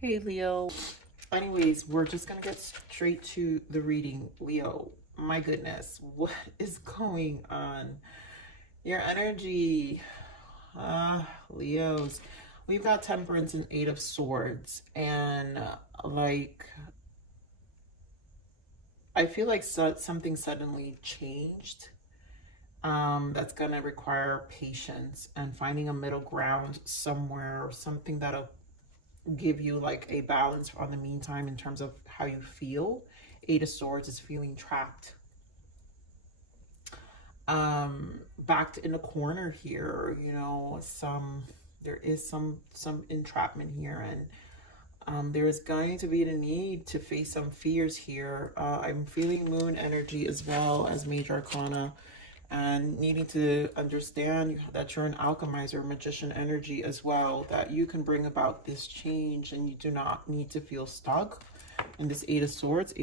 Hey, Leo. Anyways, we're just going to get straight to the reading. Leo, my goodness, what is going on? Your energy, Leos. We've got Temperance and Eight of Swords. And, I feel like something suddenly changed. That's going to require patience and finding a middle ground somewhere, or something that'll give you like a balance on the meantime in terms of how you feel. Eight of Swords is feeling trapped, backed in a corner here. There is some entrapment here, and there is going to be the need to face some fears here. I'm feeling moon energy as well as major arcana, and needing to understand that you're an alchemizer, magician energy as well, that you can bring about this change and you do not need to feel stuck. And this Eight of Swords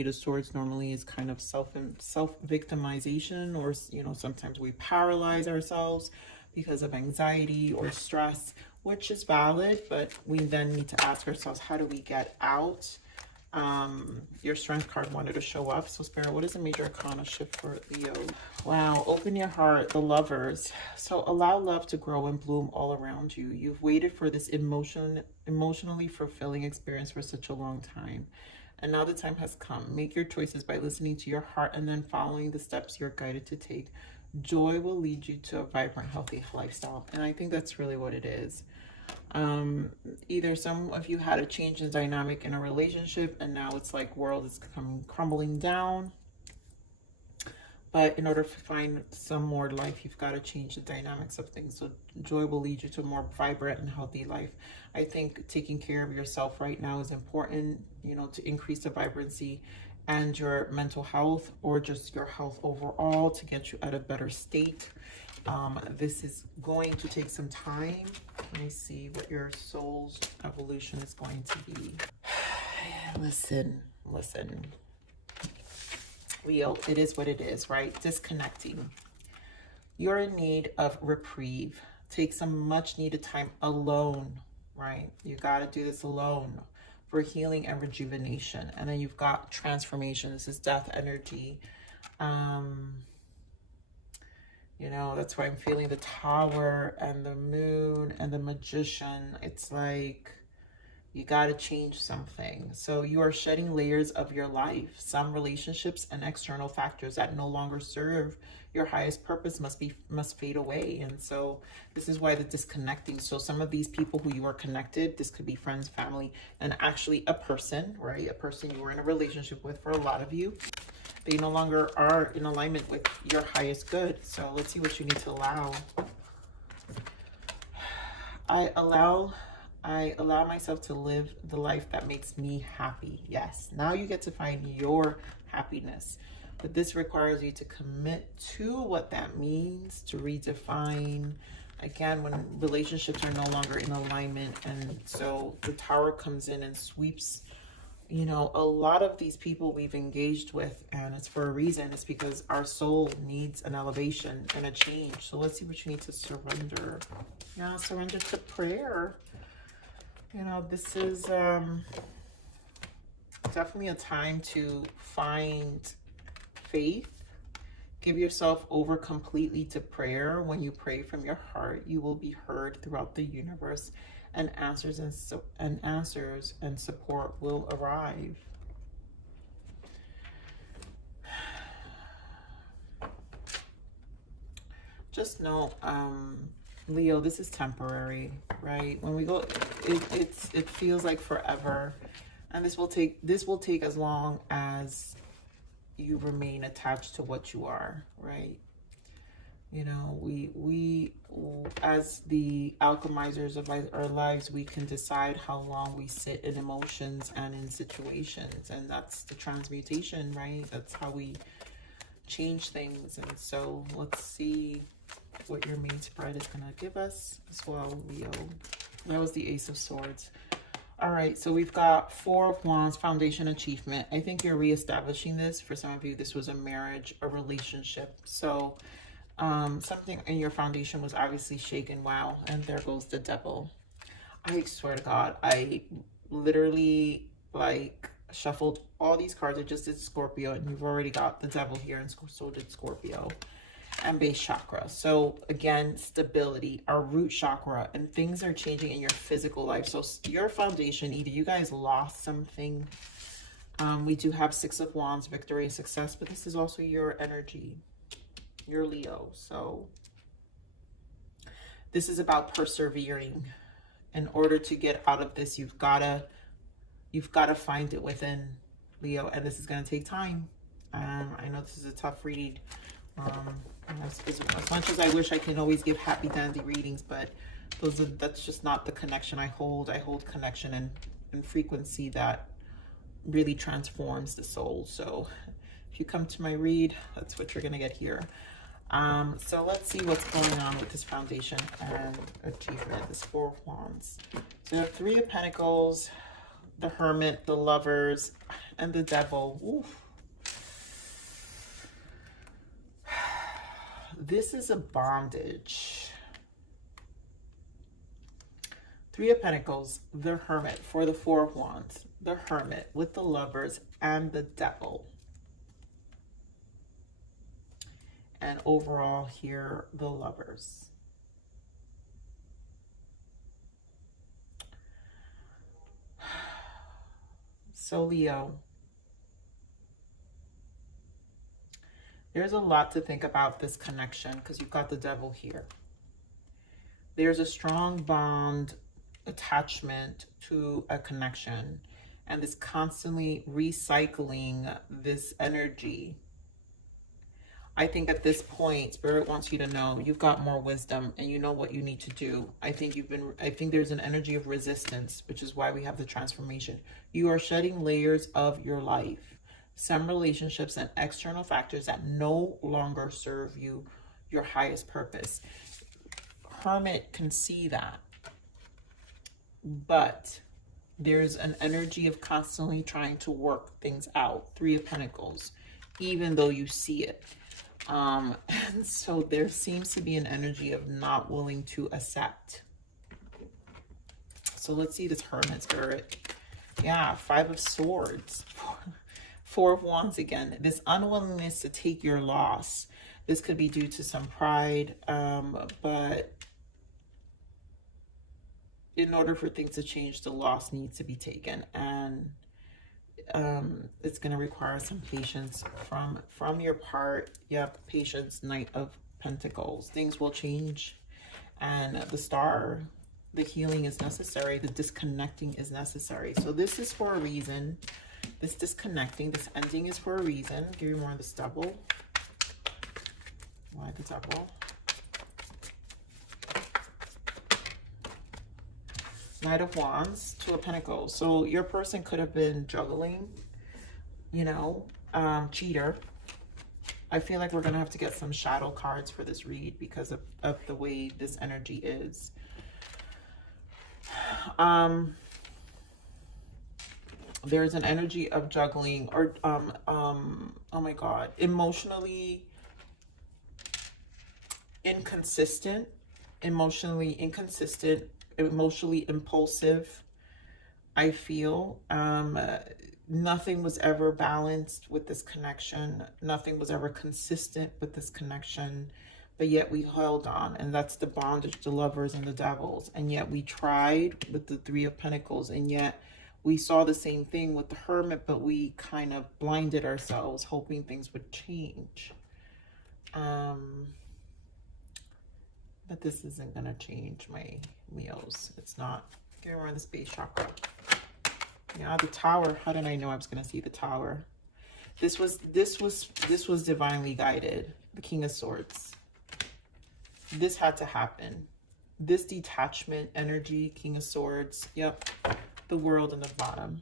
normally is kind of self-victimization, or sometimes we paralyze ourselves because of anxiety or stress, which is valid, but we then need to ask ourselves, how do we get out? Your Strength card wanted to show up. So Spirit, what is a major arcana shift for Leo? Wow, open your heart, the Lovers. So allow love to grow and bloom all around you. You've waited for this emotionally fulfilling experience for such a long time. And now the time has come. Make your choices by listening to your heart and then following the steps you're guided to take. Joy will lead you to a vibrant, healthy lifestyle. And I think that's really what it is. Either some of you had a change in dynamic in a relationship, and now it's like world is crumbling down. But in order to find some more life, you've got to change the dynamics of things. So joy will lead you to a more vibrant and healthy life. I think taking care of yourself right now is important, to increase the vibrancy and your mental health, or just your health overall, to get you at a better state. This is going to take some time. Let me see what your soul's evolution is going to be. Listen. Leo, it is what it is, right? Disconnecting. You're in need of reprieve. Take some much needed time alone, right? You got to do this alone for healing and rejuvenation. And then you've got transformation. This is death energy. That's why I'm feeling the Tower and the Moon and the Magician. It's like you got to change something. So you are shedding layers of your life. Some relationships and external factors that no longer serve your highest purpose must fade away. And so this is why the disconnecting. So some of these people who you are connected, this could be friends, family, and actually a person, right? A person you were in a relationship with. For a lot of you, they no longer are in alignment with your highest good. So let's see what you need to allow. I allow myself to live the life that makes me happy. Yes, now you get to find your happiness. But this requires you to commit to what that means, to redefine. Again, when relationships are no longer in alignment, and so the Tower comes in and sweeps, a lot of these people we've engaged with, and it's for a reason. It's because our soul needs an elevation and a change. So let's see what you need to surrender. Yeah, surrender to prayer. This is definitely a time to find faith. Give yourself over completely to prayer. When you pray from your heart, you will be heard throughout the universe, and answers and support will arrive. Just know, Leo, this is temporary, right? When we go, it feels like forever, and this will take as long as you remain attached to what you are, right? We as the alchemizers of our lives, we can decide how long we sit in emotions and in situations, and that's the transmutation, right? That's how we change things. And so let's see what your main spread is going to give us as well, Leo. That was the Ace of Swords. All right, so we've got Four of Wands, foundation achievement. I think you're reestablishing this. For some of you, this was a marriage, a relationship. So something in your foundation was obviously shaken. Wow, and there goes the devil. I swear to God, I literally like shuffled all these cards. I just did Scorpio, and you've already got the Devil here, and so did Scorpio. And base chakra. So again, stability, our root chakra, and things are changing in your physical life. So your foundation, either you guys lost something. We do have Six of Wands, victory and success, but this is also your energy. You're Leo. So this is about persevering. In order to get out of this, you've gotta find it within, Leo, and this is gonna take time. I know this is a tough read. As much as I wish I can always give happy dandy readings, but that's just not the connection I hold. I hold connection and frequency that really transforms the soul. So if you come to my read, that's what you're gonna get here. So let's see what's going on with this foundation and achievement. This Four of Wands. So Three of Pentacles, the Hermit, the Lovers, and the Devil. Oof. This is a bondage. Three of Pentacles, the Hermit for the Four of Wands, the Hermit with the Lovers and the Devil. And overall here, the Lovers. So Leo, there's a lot to think about this connection because you've got the Devil here. There's a strong bond, attachment to a connection, and this constantly recycling this energy. I think at this point, Spirit wants you to know you've got more wisdom and you know what you need to do. I think there's an energy of resistance, which is why we have the transformation. You are shedding layers of your life, some relationships and external factors that no longer serve you, your highest purpose. Hermit can see that, but there's an energy of constantly trying to work things out. Three of Pentacles, even though you see it. And so there seems to be an energy of not willing to accept. So let's see this Hermit, Spirit. Yeah, Five of Swords. Four of Wands again. This unwillingness to take your loss. This could be due to some pride, but in order for things to change, the loss needs to be taken, and it's going to require some patience from your part. Yep, patience. Knight of Pentacles. Things will change, and the Star, the healing is necessary, the disconnecting is necessary. So this is for a reason. This disconnecting, this ending is for a reason. Give me more of this Devil. Why the Devil? Knight of Wands, Two of Pentacles. So your person could have been juggling, you know, cheater. I feel like we're going to have to get some shadow cards for this read because of the way this energy is. There's an energy of juggling or, oh my God, emotionally inconsistent, emotionally impulsive. I feel nothing was ever balanced with this connection. Nothing was ever consistent with this connection, but yet we held on, and that's the bondage, the Lovers and the Devils. And yet we tried with the Three of Pentacles, and yet we saw the same thing with the Hermit, but we kind of blinded ourselves hoping things would change. But this isn't going to change, my Leos. It's not. Get around the space chakra. Yeah, the Tower. How did I know I was going to see the Tower? This was divinely guided. The King of Swords. This had to happen. This detachment energy, King of Swords. Yep. The World in the bottom.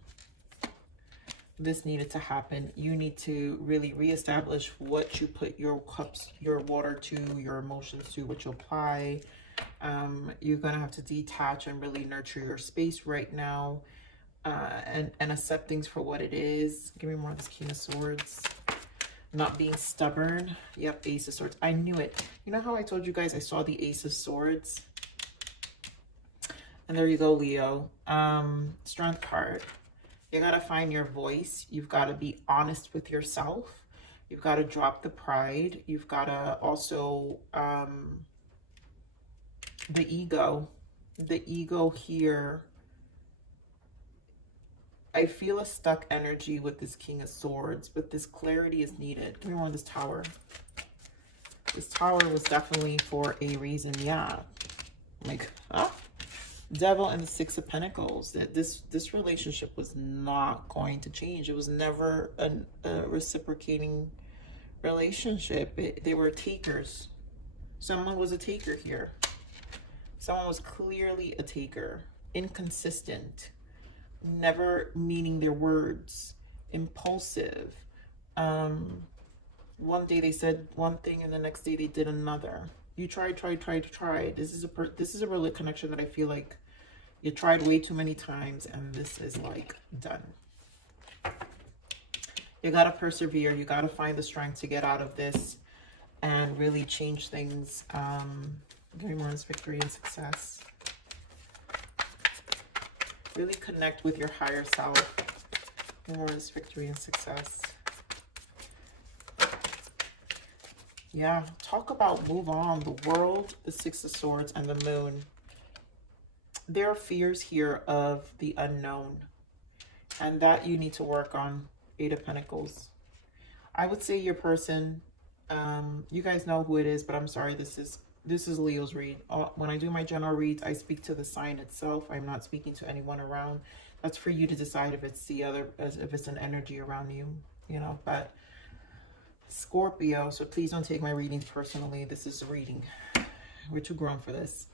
This needed to happen. You need to really reestablish what you put your cups, your water to, your emotions to, what you apply. You're going to have to detach and really nurture your space right now, and accept things for what it is. Give me more of this King of Swords. Not being stubborn. Yep, Ace of Swords. I knew it. You know how I told you guys I saw the Ace of Swords? And there you go, Leo. Strength card. You got to find your voice. You've got to be honest with yourself. You've got to drop the pride. You've got to also, the ego. The ego here. I feel a stuck energy with this King of Swords, but this clarity is needed. Give me more of this Tower. This Tower was definitely for a reason. Yeah. Like, huh? Devil and the Six of Pentacles. That this relationship was not going to change. It was never a reciprocating relationship. They were takers. Someone was a taker here. Someone was clearly a taker. Inconsistent. Never meaning their words. Impulsive. One day they said one thing and the next day they did another. You tried. This is a real connection that I feel like you tried way too many times and this is like done. You got to persevere. You got to find the strength to get out of this and really change things. Very more victory and success. Really connect with your higher self. More victory and success. Yeah, talk about move on. The World, the Six of Swords, and the Moon. There are fears here of the unknown. And that you need to work on. Eight of Pentacles. I would say your person, you guys know who it is, but I'm sorry, this is Leo's read. When I do my general reads, I speak to the sign itself. I'm not speaking to anyone around. That's for you to decide if it's the other, if it's an energy around you, you know, but Scorpio, so please don't take my readings personally. This is a reading. We're too grown for this.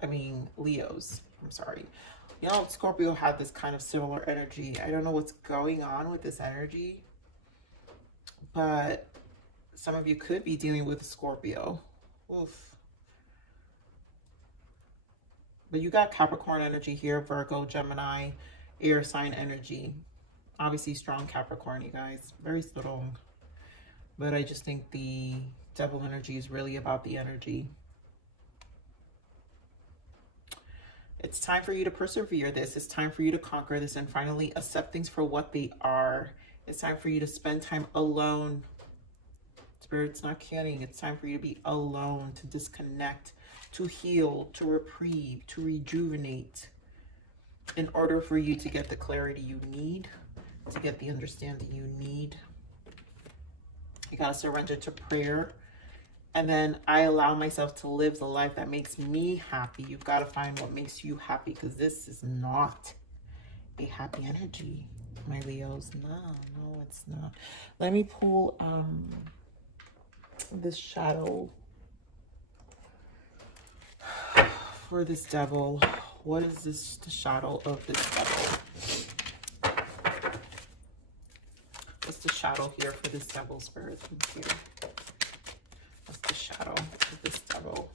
I mean, Leos, I'm sorry. You know, Scorpio had this kind of similar energy. I don't know what's going on with this energy, but some of you could be dealing with Scorpio. Oof. But you got Capricorn energy here, Virgo, Gemini, air sign energy. Obviously strong Capricorn, you guys. Very strong. But I just think the devil energy is really about the energy. It's time for you to persevere this. It's time for you to conquer this and finally accept things for what they are. It's time for you to spend time alone. Spirit's not kidding. It's time for you to be alone, to disconnect, to heal, to reprieve, to rejuvenate in order for you to get the clarity you need, to get the understanding you need. You got to surrender to prayer. And then I allow myself to live the life that makes me happy. You've got to find what makes you happy because this is not a happy energy, my Leos. No, it's not. Let me pull this shadow for this devil. What is this, the shadow of this devil? What's the shadow here for this devil, Spirit? Thank you. What's the shadow of this devil?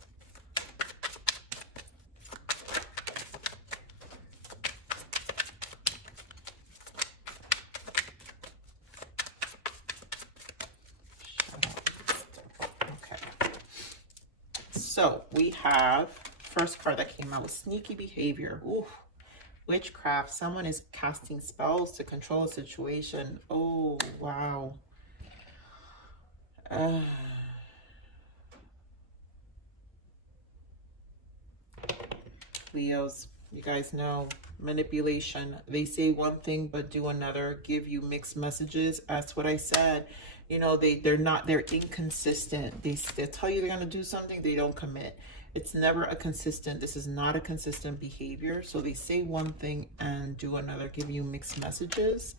Okay. So we have, first card that came out was sneaky behavior. Ooh. Witchcraft. Someone is casting spells to control a situation. Oh, wow. Leos, you guys know manipulation. They say one thing but do another, give you mixed messages. That's what I said. You know, they're inconsistent. They tell you they're going to do something, they don't commit. It's never a consistent, this is not a consistent behavior. So they say one thing and do another, give you mixed messages.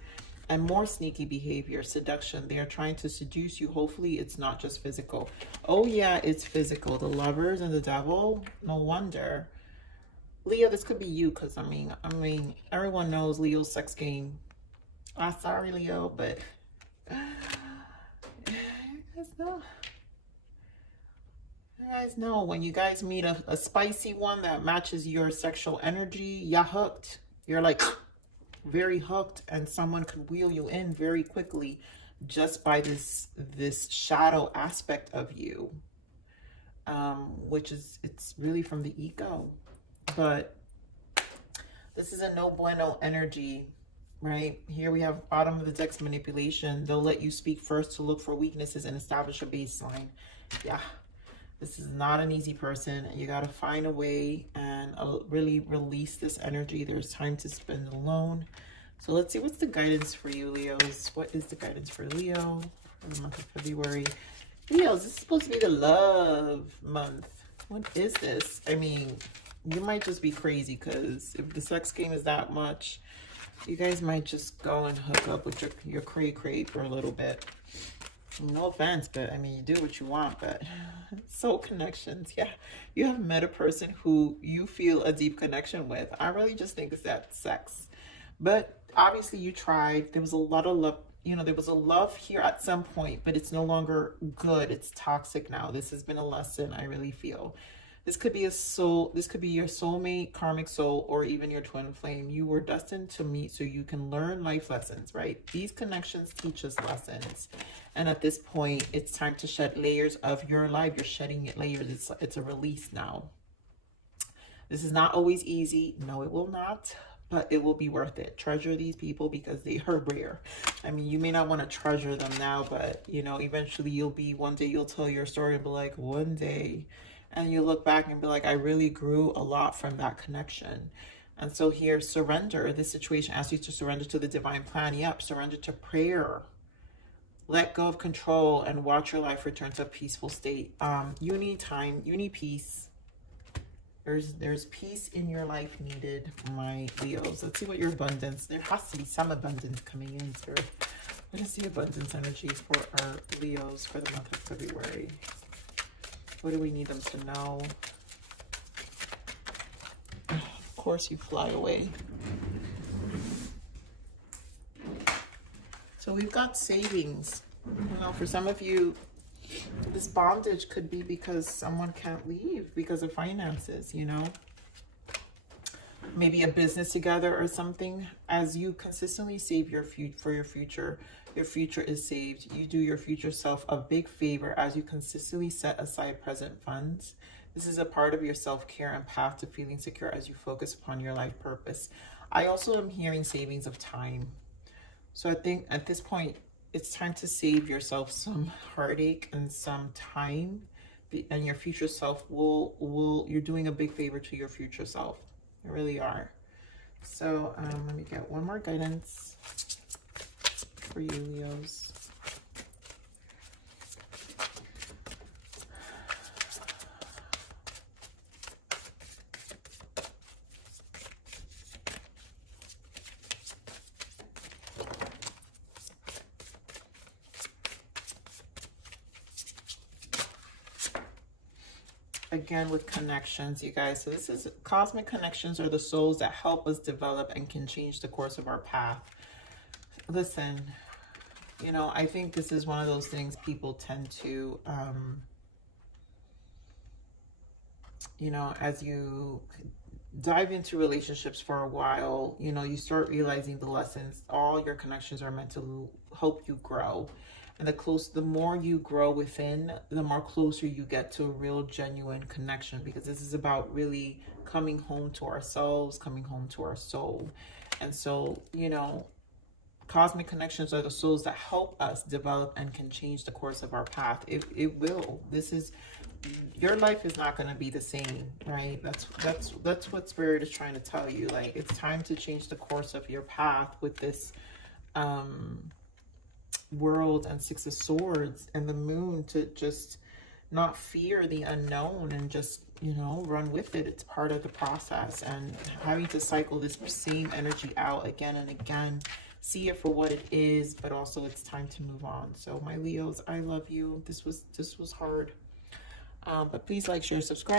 And more sneaky behavior, seduction. They are trying to seduce you. Hopefully it's not just physical. Oh yeah, it's physical. The Lovers and the Devil, no wonder. Leo, this could be you, because I mean, everyone knows Leo's sex game. Sorry, Leo, but you guys know when you guys meet a spicy one that matches your sexual energy, you're hooked. You're like very hooked, and someone could wheel you in very quickly just by this shadow aspect of you. which is, it's really from the ego. But this is a no bueno energy, right? Here we have bottom of the deck's manipulation. They'll let you speak first to look for weaknesses and establish a baseline. Yeah, this is not an easy person. You got to find a way and really release this energy. There's time to spend alone. So let's see what's the guidance for you, Leos. What is the guidance for Leo for the month of February? Leos, this is supposed to be the love month. What is this? I mean, you might just be crazy, because if the sex game is that much, you guys might just go and hook up with your cray-cray for a little bit. No offense, but I mean, you do what you want. But soul connections, yeah. You have met a person who you feel a deep connection with. I really just think it's that sex. But obviously you tried. There was a lot of love. You know, there was a love here at some point, but it's no longer good. It's toxic now. This has been a lesson, I really feel. This could be a soul. This could be your soulmate, karmic soul, or even your twin flame. You were destined to meet so you can learn life lessons, right? These connections teach us lessons. And at this point, it's time to shed layers of your life. You're shedding it layers. It's a release now. This is not always easy. No, it will not. But it will be worth it. Treasure these people because they are rare. I mean, you may not want to treasure them now, but, you know, eventually one day you'll tell your story and be like, one day. And you look back and be like, I really grew a lot from that connection. And so here, surrender. This situation asks you to surrender to the divine plan. Yep, surrender to prayer. Let go of control and watch your life return to a peaceful state. You need time. You need peace. There's peace in your life needed, my Leos. Let's see what your abundance. There has to be some abundance coming in, sir. What is the abundance energy for our Leos for the month of February? What do we need them to know? Of course, you fly away. So we've got savings. You know, for some of you, this bondage could be because someone can't leave because of finances, you know. Maybe a business together or something. As you consistently save for your future is saved. You do your future self a big favor as you consistently set aside present funds. This is a part of your self-care and path to feeling secure as you focus upon your life purpose. I also am hearing savings of time. So I think at this point, it's time to save yourself some heartache and some time, and your future self you're doing a big favor to your future self. You really are. So let me get one more guidance for you, Leos. Again, with connections, you guys. So this is cosmic connections are the souls that help us develop and can change the course of our path. Listen, you know, I think this is one of those things people tend to, you know, as you dive into relationships for a while, you know, you start realizing the lessons. All your connections are meant to help you grow. And the more you grow within, the more closer you get to a real genuine connection, because this is about really coming home to ourselves, coming home to our soul. And so, you know, cosmic connections are the souls that help us develop and can change the course of our path. It will. Your life is not going to be the same, right? That's what Spirit is trying to tell you. Like, it's time to change the course of your path with this World and Six of Swords and the Moon, to just not fear the unknown and just, you know, run with it. It's part of the process, and having to cycle this same energy out again and again, see it for what it is, but also it's time to move on. So my Leos, I love you. This was hard, but please like, share, subscribe.